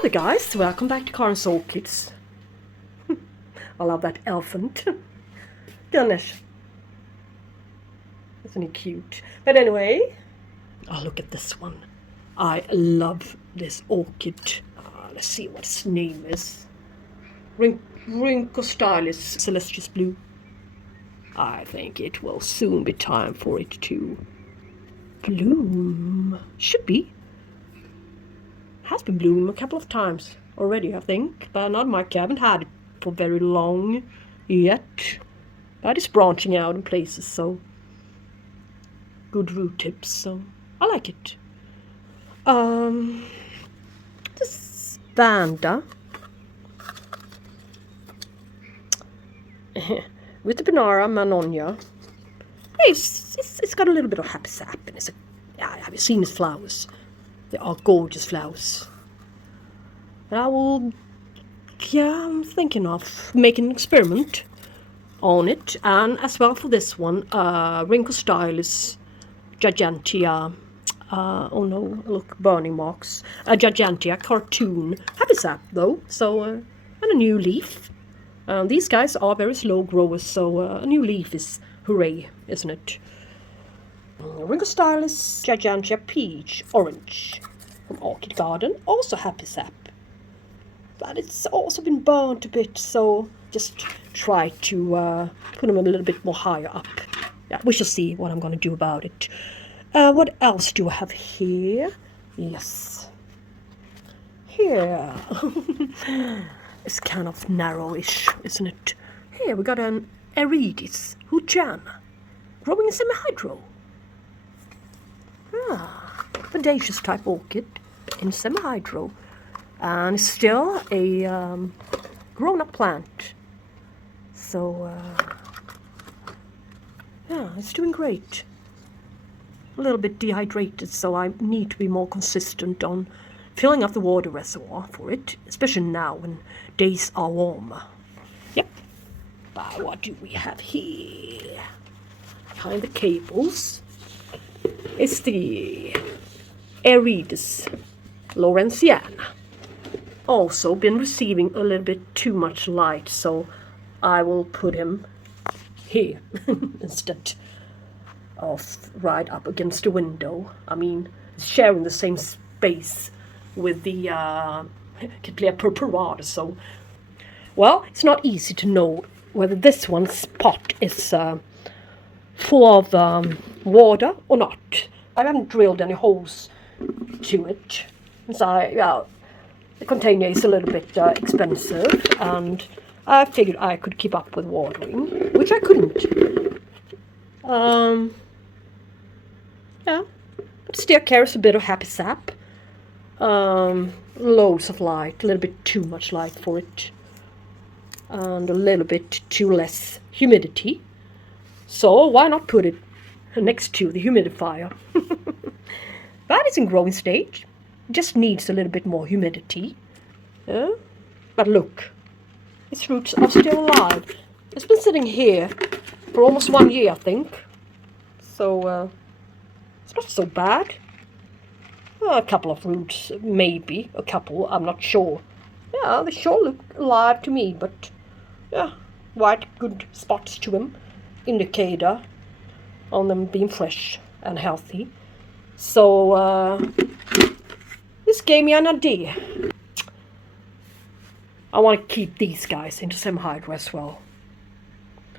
Hi there guys, welcome back to Karen's Orchids. I love that elephant. Goodness. Isn't he cute? But anyway, oh look at this one. I love this orchid. Let's see what its name is. Rhyncostylis Celestial Blue. I think it will soon be time for it to bloom. Should be. Has been blooming a couple of times already, I think, but not much. I haven't had it for very long yet, but it's branching out in places, so good root tips, so I like it. This Vanda with the Banara Manonia. It's got a little bit of happy sap, and have you seen its flowers? They are gorgeous flowers. And I'm thinking of making an experiment on it. And as well for this one, Rhyncostylis gigantea. Oh no, look, burning marks. Gigantea cartoon. Happy sap though, so, and a new leaf. These guys are very slow growers, so a new leaf is hooray, isn't it? Rhyncostylis gigantea peach orange from Orchid Garden, also happy sap, but it's also been burnt a bit, so just try to put them a little bit more higher up. Yeah, we shall see what I'm going to do about it. What else do I have here? Yes, here it's kind of narrowish, isn't it? Here we got an Aerides growing in semi-hydro. Vandacious type orchid in semi-hydro, and it's still a grown-up plant, so yeah, it's doing great. A little bit dehydrated, so I need to be more consistent on filling up the water reservoir for it, especially now when days are warmer. Yep. But what do we have here behind the cables? It's the Aerides Lawrenceana. Also been receiving a little bit too much light, so I will put him here instead of right up against the window. I mean, sharing the same space with the Cattleya purpurata, so well, it's not easy to know whether this one's pot is full of water or not. I haven't drilled any holes to it, so the container is a little bit expensive, and I figured I could keep up with watering, which I couldn't. Yeah, but still carries a bit of happy sap. Loads of light, a little bit too much light for it, and a little bit too less humidity. So why not put it next to the humidifier? But it's in growing stage. It just needs a little bit more humidity. Yeah? But look, its roots are still alive. It's been sitting here for almost 1 year, I think. So it's not so bad. A couple of roots, maybe. A couple, I'm not sure. Yeah, they sure look alive to me, but yeah, quite good spots to them. Indicator on them being fresh and healthy. So this gave me an idea. I want to keep these guys into semi-hydro as well.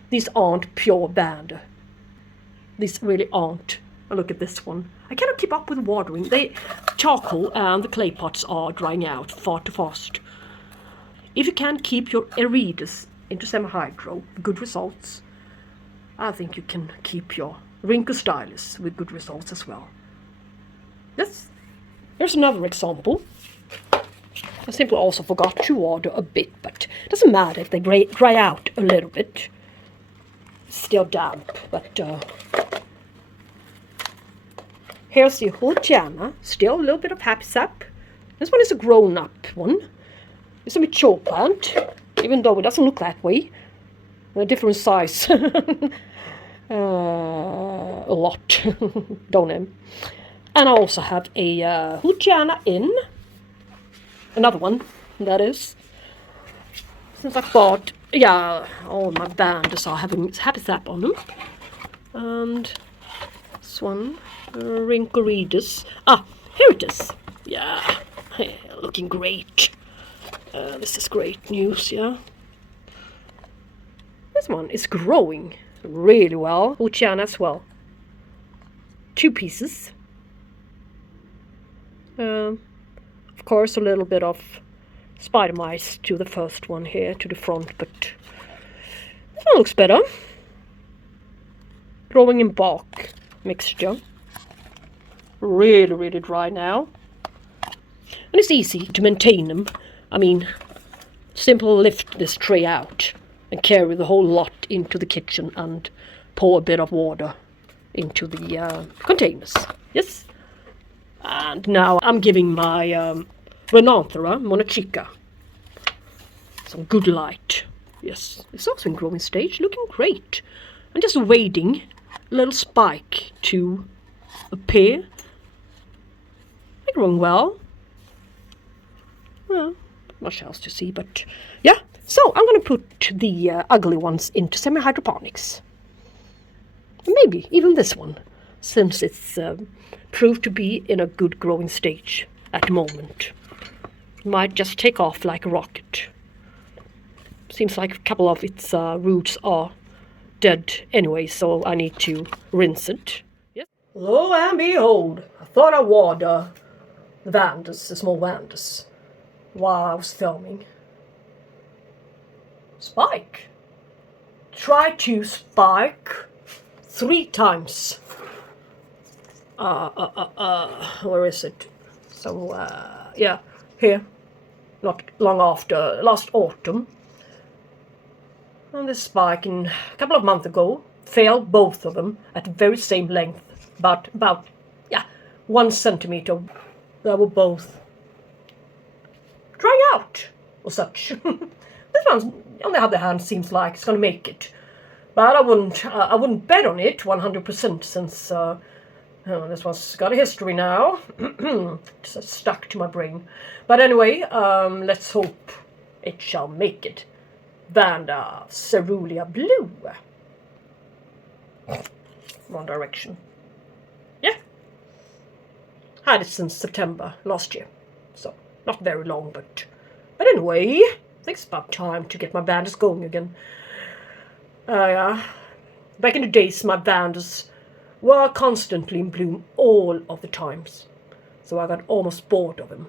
These aren't pure Vanda. These really aren't. Oh, look at this one. I cannot keep up with watering. Charcoal and the clay pots are drying out far too fast. If you can keep your Aerides into semi-hydro with good results, I think you can keep your Rhyncostylis with good results as well. Yes. Here's another example. I simply also forgot to water a bit, but it doesn't matter if they dry out a little bit. It's still damp, but here's the Orchideer, still a little bit of happy sap. This one is a grown-up one. It's a mature plant, even though it doesn't look that way. A different size. A lot, don't I? And I also have a Orchideer in Another one, that is. Since I thought, yeah, all my Vandas are having happy sap on them. And this one, Rhyncostylis. Ah, here it is. Yeah, looking great. This is great news, yeah. This one is growing really well. Oceana as well. 2 pieces. Of course, a little bit of spider mice to the first one here, to the front, but this one looks better. Growing in bark mixture. Really, really dry now. And it's easy to maintain them. I mean, simple lift this tray out and carry the whole lot into the kitchen and pour a bit of water into the containers. Yes. And now I'm giving my Rhinanthera monachica some good light. Yes, it's also in growing stage, looking great. I'm just waiting a little spike to appear. They're growing well. Well, not much else to see, but yeah. So I'm going to put the ugly ones into semi-hydroponics. Maybe even this one, since it's proved to be in a good growing stage at the moment. Might just take off like a rocket. Seems like a couple of its roots are dead anyway, so I need to rinse it. Yes. Lo and behold, I thought I watered the Vandas, the small Vandas, while I was filming. Spike. Try to spike 3 times. Where is it? So, yeah, here. Not long after, last autumn. And this spike a couple of months ago failed, both of them at the very same length, but about 1 centimeter. They were both drying out or such. This one, on the other hand, seems like it's going to make it, but I wouldn't bet on it 100% since this one's got a history now. It's stuck to my brain. But anyway, let's hope it shall make it. Vanda Cerulean Blue. Wrong direction. Yeah. Had it since September last year. So, not very long, but anyway, I think it's about time to get my Vandas going again. Back in the days, my Vandas were constantly in bloom all of the times. So I got almost bored of them.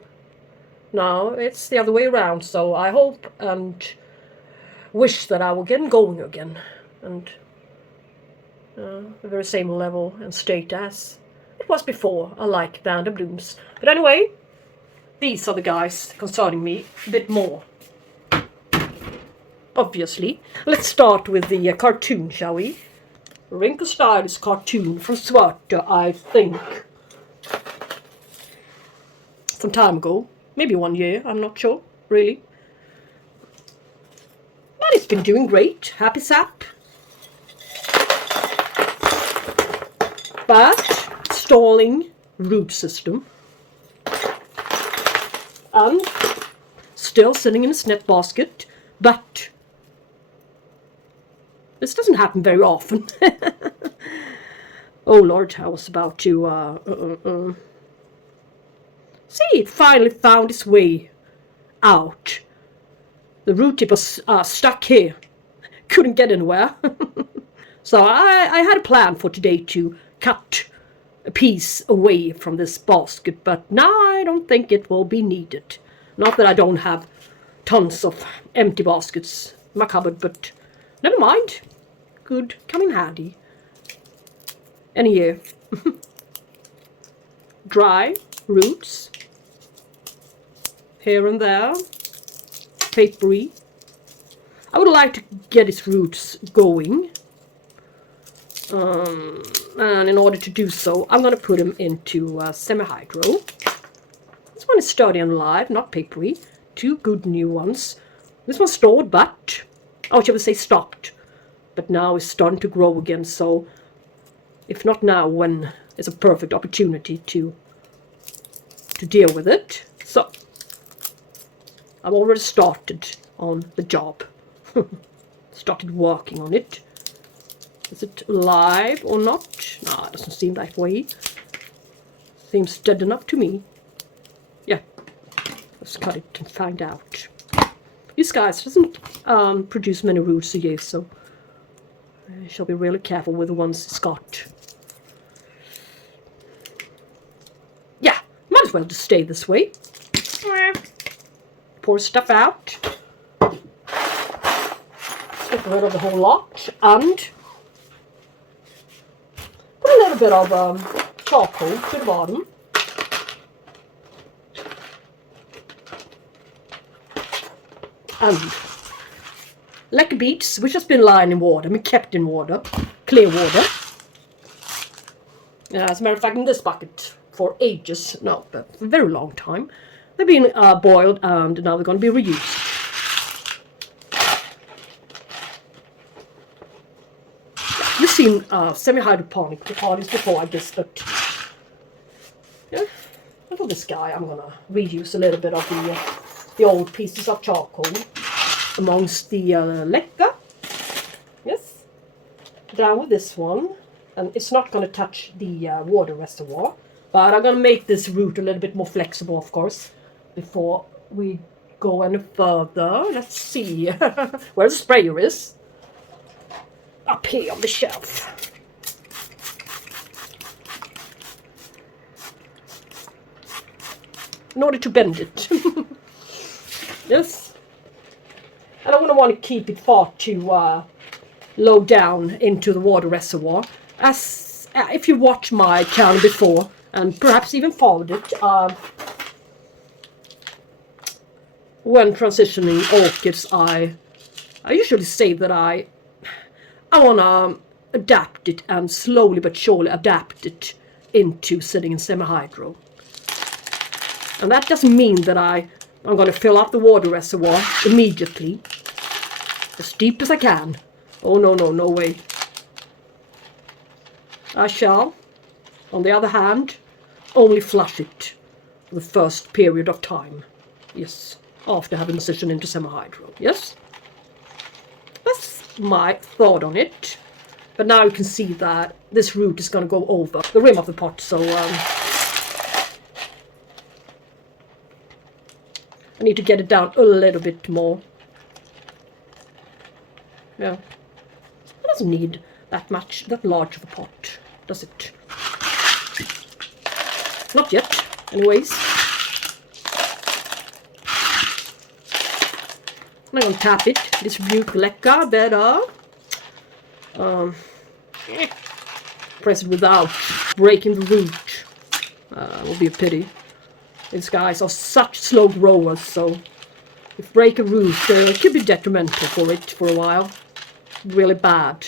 Now it's the other way around, so I hope and wish that I will get going again. And the very same level and state as it was before. I like Vanda blooms. But anyway, these are the guys concerning me a bit more. Obviously. Let's start with the cartoon, shall we? Rhyncostylis cartoon from Sweden, I think. Some time ago. Maybe 1 year, I'm not sure, really. But it's been doing great. Happy sap. But stalling root system. And still sitting in a net basket. But this doesn't happen very often. Oh Lord, I was about to see, it finally found its way out. The root tip was stuck here. Couldn't get anywhere. So I had a plan for today to cut a piece away from this basket, but now I don't think it will be needed. Not that I don't have tons of empty baskets in my cupboard, but never mind. Could come in handy. Any year. Dry roots. Here and there. Papery. I would like to get its roots going. And in order to do so, I'm going to put them into semi-hydro. This one is sturdy and alive, not papery. 2 good new ones. This one's stored, but, oh, shall we say stopped. But now it's starting to grow again, so if not now, when is a perfect opportunity to deal with it. So, I've already started on the job. Started working on it. Is it alive or not? No, it doesn't seem that way. Seems dead enough to me. Yeah, let's cut it and find out. This guy doesn't produce many roots a year, so I shall be really careful with the ones it's got. Yeah, might as well just stay this way. Pour stuff out. Get rid of the whole lot and put a little bit of charcoal to the bottom. And lekker beets, which has been lying in water, I mean kept in water, clear water. As a matter of fact, in this bucket for ages, no, but for a very long time. They've been boiled and now they're going to be reused. You've seen semi-hydroponic potties before, I guess, but yeah, and for this guy I'm going to reuse a little bit of the old pieces of charcoal amongst the lekker. Yes, down with this one, and it's not going to touch the water reservoir, but I'm going to make this root a little bit more flexible, of course, before we go any further. Let's see where the sprayer is. Up here on the shelf. In order to bend it. Yes. I don't want to keep it far too low down into the water reservoir. As if you watched my channel before, and perhaps even followed it, when transitioning orchids, I usually say that I want to adapt it and slowly but surely adapt it into sitting in semi-hydro. And that doesn't mean that I'm going to fill up the water reservoir immediately, as deep as I can. Oh no, no way. I shall, on the other hand, only flush it for the first period of time. Yes, after having transitioned into semi-hydro. Yes, that's my thought on it. But now you can see that this root is going to go over the rim of the pot, so I need to get it down a little bit more. Yeah, it doesn't need that large of a pot, does it? Not yet, anyways. I'm going to tap it, distribute lekker better. Press it without breaking the root. Will be a pity. These guys are such slow growers, so if break a root, it could be detrimental for it for a while. Really bad.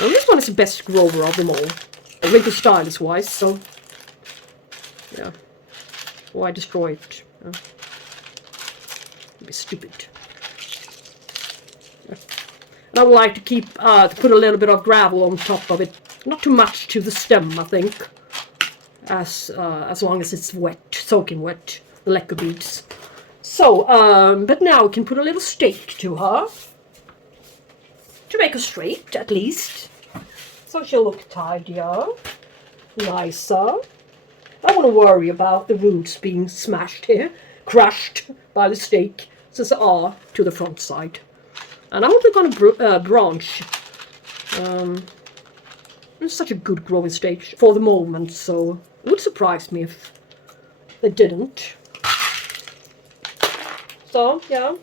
Well, this one is the best grower of them all, Rhyncostylis wise, so yeah. Why destroy it? It'd be stupid. Yeah. And I would like to keep to put a little bit of gravel on top of it, not too much to the stem, I think. As long as it's wet, soaking wet, the lekker beads. So, but now we can put a little stake to her. To make her straight, at least. So she'll look tidier, nicer. I don't want to worry about the roots being smashed here, crushed by the stake, since they are to the front side. And I'm only going to branch. It's such a good growing stage for the moment, so it would surprise me if they didn't. So, yeah.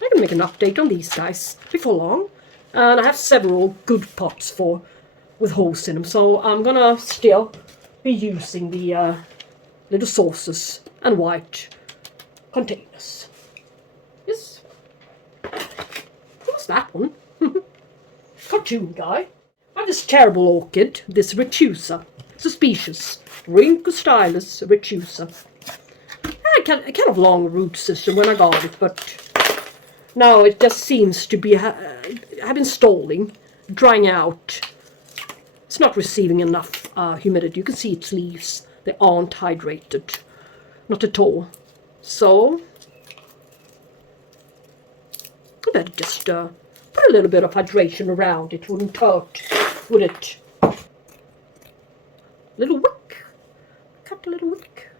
I can make an update on these guys before long. And I have several good pots with holes in them, so I'm gonna still be using the little saucers and white containers. Yes. What's that one? Cartoon guy. I have this terrible orchid, this retusa. It's a species, Rhyncostylis retusa. I kind of long root system when I got it, but now it just seems to be have been stalling, drying out. It's not receiving enough humidity. You can see its leaves they aren't hydrated. Not at all. So I better just put a little bit of hydration around. It wouldn't hurt, would it? Little wick. Cut a little wick.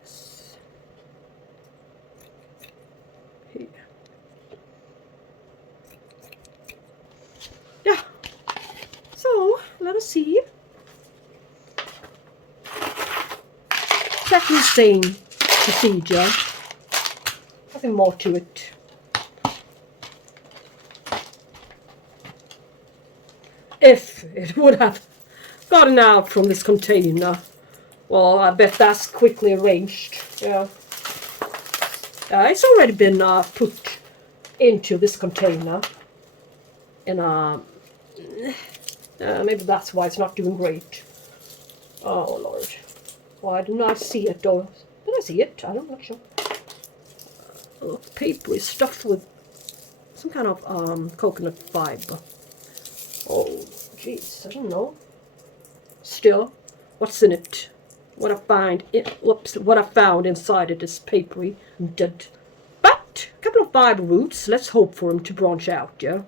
Yes. Here. Yeah. So let us see. Exactly the same procedure. Nothing more to it. If it would have gotten out from this container, well, I bet that's quickly arranged. Yeah. It's already been put into this container. And maybe that's why it's not doing great. Oh, Lord. Why didn't I see it? Or did I see it? I'm not sure. Paper is stuffed with some kind of coconut fiber. Oh, jeez, I don't know. Still, what's in it? What I found inside it is papery and dead. But a couple of fiber roots. Let's hope for them to branch out, yeah.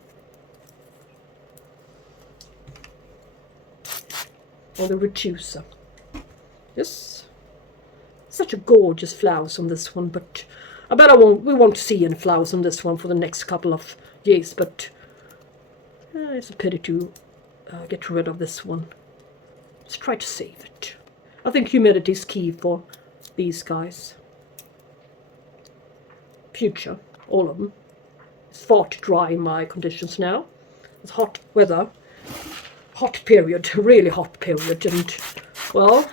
Or the retusa. Yes. Such a gorgeous flowers on this one, but I bet we won't see any flowers on this one for the next couple of years, but it's a pity to get rid of this one. Let's try to save it. I think humidity is key for these guys. Future, all of them. It's far too dry in my conditions now. It's hot weather. Hot period, really hot period, and well,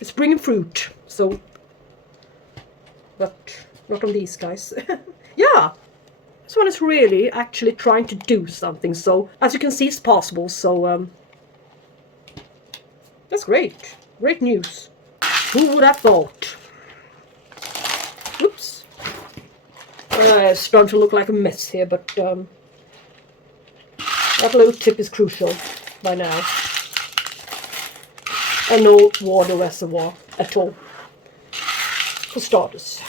it's bringing fruit, so, but not on these guys. Yeah, this one is really actually trying to do something, so as you can see, it's possible, so that's great. Great news. Who would have thought? Oops. It's starting to look like a mess here, but that little tip is crucial by now. And no water reservoir at all, for starters.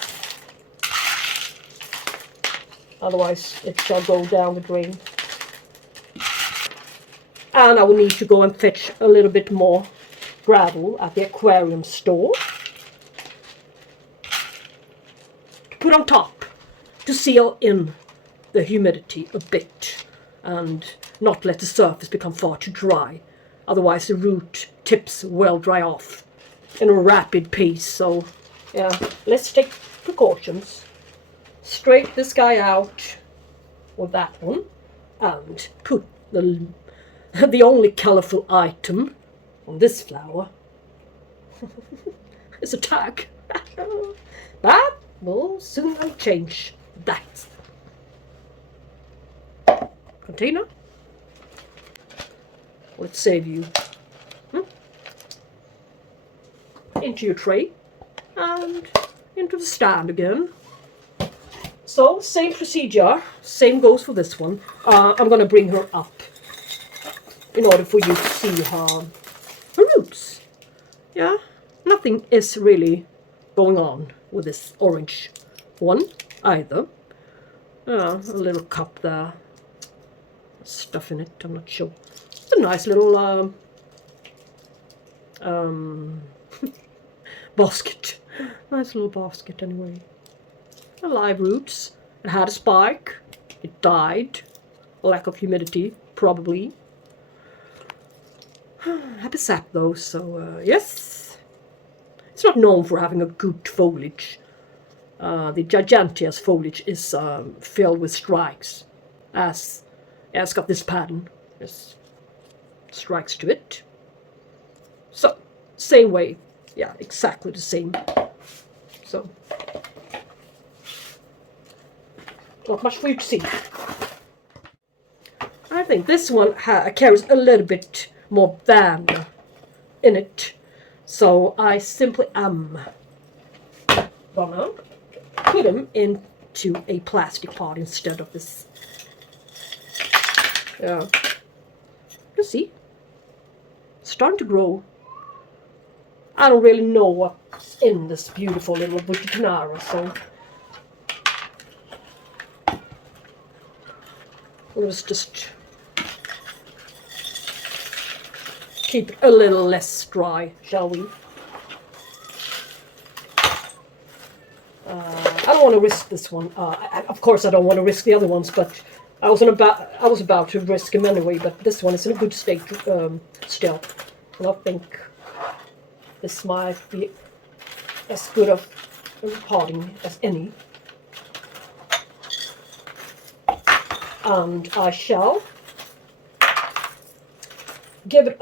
Otherwise it shall go down the drain. And I will need to go and fetch a little bit more gravel at the aquarium store to put on top to seal in the humidity a bit and not let the surface become far too dry. Otherwise the root tips will dry off in a rapid pace. So yeah, let's take precautions. Straighten this guy out with that one and put the only colourful item on this flower is a tag. But we'll soon change that. Container. Let's save you. Into your tray and into the stand again. So same procedure, same goes for this one. I'm going to bring her up in order for you to see her roots. Yeah, nothing is really going on with this orange one either. A little cup there, stuff in it, I'm not sure. It's a nice little basket. Nice little basket anyway. Live roots. It had a spike. It died. Lack of humidity, probably. Happy sap though, so yes. It's not known for having a good foliage. The Gigantea's foliage is filled with strikes. As it's got this pattern. Yes. Strikes to it. So, same way. Yeah, exactly the same. So, not much for you to see. I think this one carries a little bit more Vanda in it. So I simply am gonna put them into a plastic pot instead of this. Yeah. You see? It's starting to grow I don't really know what's in this beautiful little Vandacostylis, so let's just keep it a little less dry, shall we? I don't want to risk this one. Of course, I don't want to risk the other ones, but I was about to risk them anyway. But this one is in a good state still, and I think this might be as good of a repotting as any. And I shall give it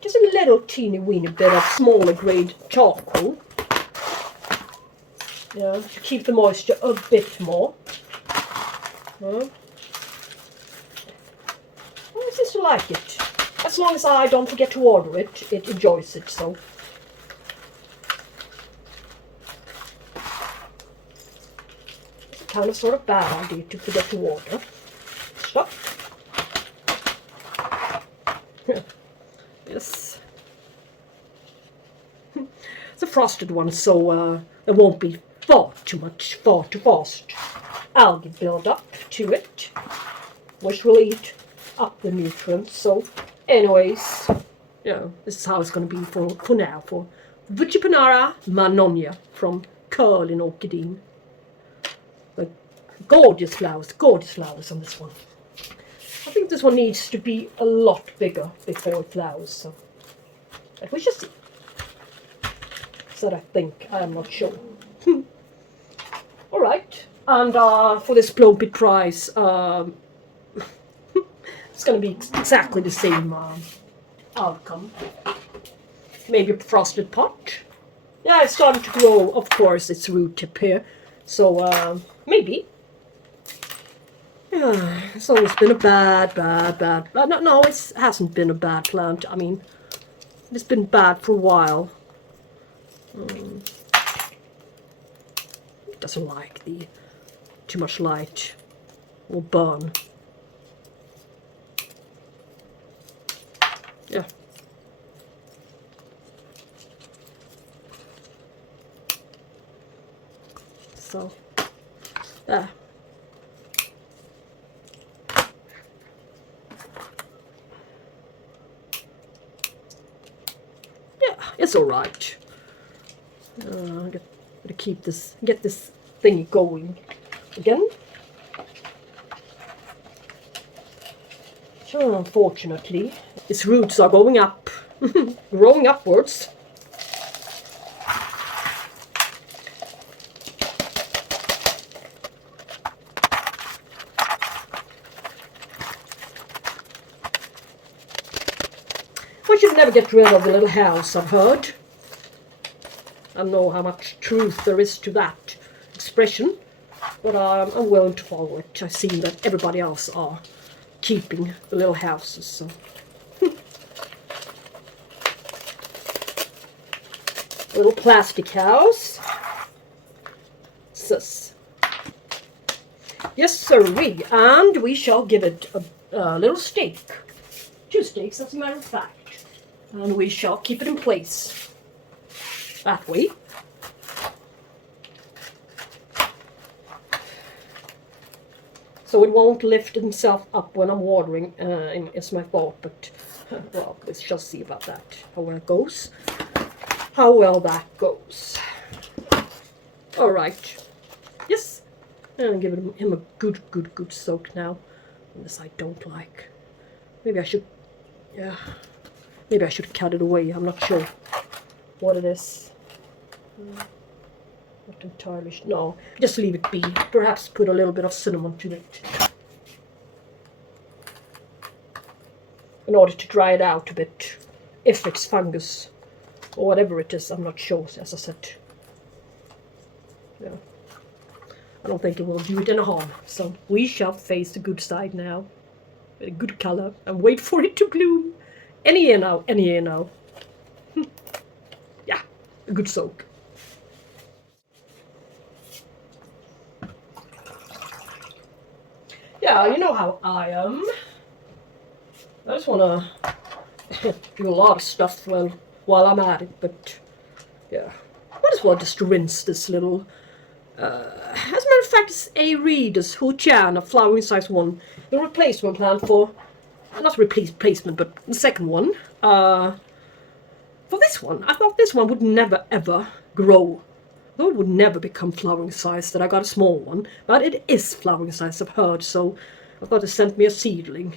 just a little teeny weeny bit of smaller grade charcoal. Yeah, to keep the moisture a bit more. I seems to like it. As long as I don't forget to water it, it enjoys it, so. It's a kind of sort of bad idea to forget to water. Stop. Yes. It's a frosted one, so it won't be far too fast algae build up to it, which will eat up the nutrients. So anyways, yeah, this is how it's going to be for now for Vandacostylis Mannonia from Sweden Åkessons. The gorgeous flowers on this one. I think this one needs to be a lot bigger before it flowers, so but we shall see. That I think, I am not sure. Alright, and for this plumpy price, it's going to be exactly the same outcome. Maybe a frosted pot. Yeah, it's starting to grow, of course, its root tip here. So, maybe. Yeah, it's always been a bad. No, it hasn't been a bad plant. I mean, it's been bad for a while. It doesn't like the too much light will burn. Yeah. So, yeah. Yeah, it's all right. I'm gonna get this thing going again. So unfortunately, its roots are going up, growing upwards. We should never get rid of the little house, I've heard. I don't know how much truth there is to that expression, but I'm willing to follow it. I've seen that everybody else are keeping the little houses, so. Little plastic house. Yes, sirree, and we shall give it a little stake. 2 stakes, as a matter of fact. And we shall keep it in place. That way. So it won't lift itself up when I'm watering, is my thought, but well, we shall see about that, how well it goes. How well that goes. Alright. Yes. And give him a good soak now. This I don't like. Maybe I should, yeah. Maybe I should cut it away, I'm not sure what it is. Not entirely sure. No, just leave it be. Perhaps put a little bit of cinnamon to it. In order to dry it out a bit. If it's fungus. Or whatever it is, I'm not sure, as I said. Yeah. I don't think it will do it any harm. So we shall face the good side now. With a good color. And wait for it to bloom. Any year now. Yeah, a good soak. Yeah, you know how I am. I just want to do a lot of stuff, well, while I'm at it, but yeah. Might as well just rinse this little... as a matter of fact, it's Aerides Huchiana flowering size 1. The replacement plant for... Not replacement, but the second one. For this one, I thought this one would never ever grow. I thought it would never become flowering size, that I got a small one. But it is flowering size, I've heard, so I thought it sent me a seedling.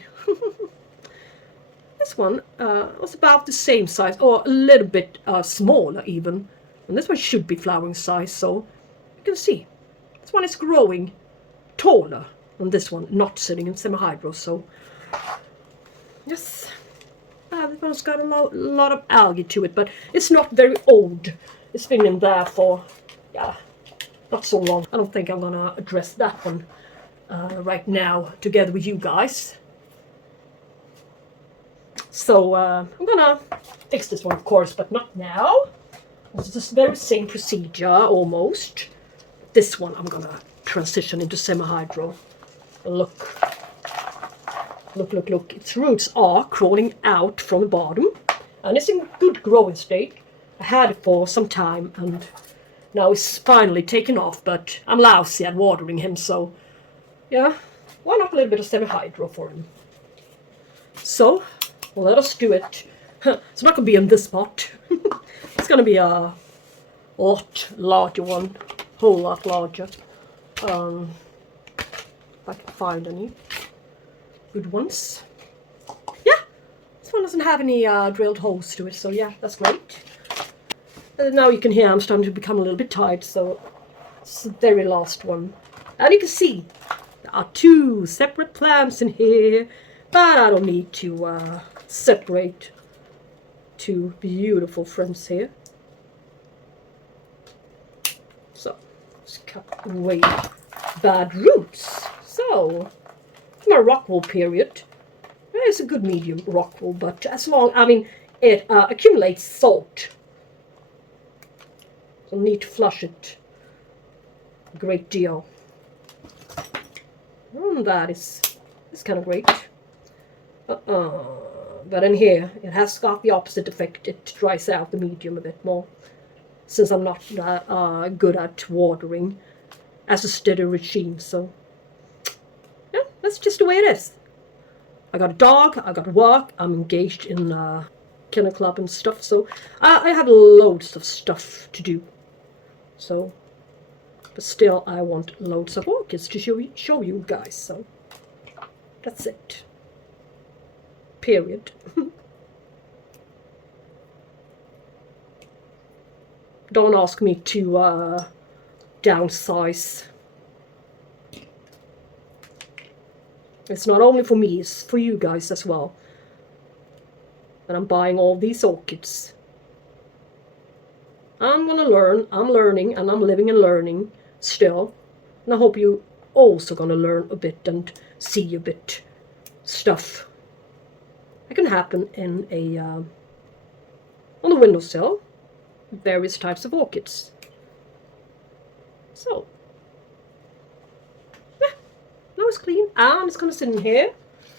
This one was about the same size, or a little bit smaller even. And this one should be flowering size, so you can see. This one is growing taller than this one, not sitting in semi-hydro, so... Yes, this one's got a lot of algae to it, but it's not very old. It's been in there for, yeah, not so long. I don't think I'm gonna address that one right now together with you guys. So I'm gonna fix this one, of course, but not now. It's the very same procedure, almost. This one I'm gonna transition into semi-hydro. Look. Look. Its roots are crawling out from the bottom. And it's in good growing state. I had it for some time and now it's finally taken off, but I'm lousy at watering him, so yeah, why not a little bit of semi-hydro for him? So, well, let us do it. It's not going to be in this pot. It's going to be a lot larger one. Whole lot larger. If I can find any good ones. Yeah, this one doesn't have any drilled holes to it, so yeah, that's great. Now you can hear I'm starting to become a little bit tired, so it's the very last one. And you can see there are 2 separate plants in here, but I don't need to separate 2 beautiful friends here. So, let's cut away bad roots. So, my rockwool period. It's a good medium rockwool, but as long, I mean, it accumulates salt. So need to flush it a great deal. And that is kind of great. But in here, it has got the opposite effect. It dries out the medium a bit more. Since I'm not good at watering as a steady regime, so yeah, that's just the way it is. I got a dog, I got work, I'm engaged in kennel club and stuff, so I have loads of stuff to do. So, but still I want loads of orchids to show you guys, so that's it. Period. Don't ask me to downsize. It's not only for me, it's for you guys as well. And I'm buying all these orchids. I'm gonna learn, I'm learning, and I'm living and learning still. And I hope you also gonna learn a bit and see a bit stuff that can happen in a on the windowsill. Various types of orchids. So yeah, now it's clean, and it's gonna sit in here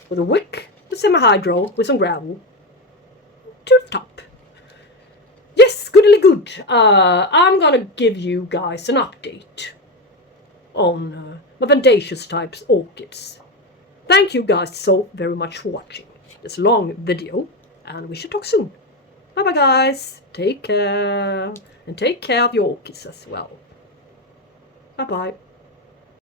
with a wick, the semi-hydro with some gravel to the top. Yes, goodly good. I'm gonna give you guys an update on my Vandacious types orchids. Thank you guys so very much for watching this long video, and we should talk soon. Bye bye guys, take care, and take care of your orchids as well. Bye bye.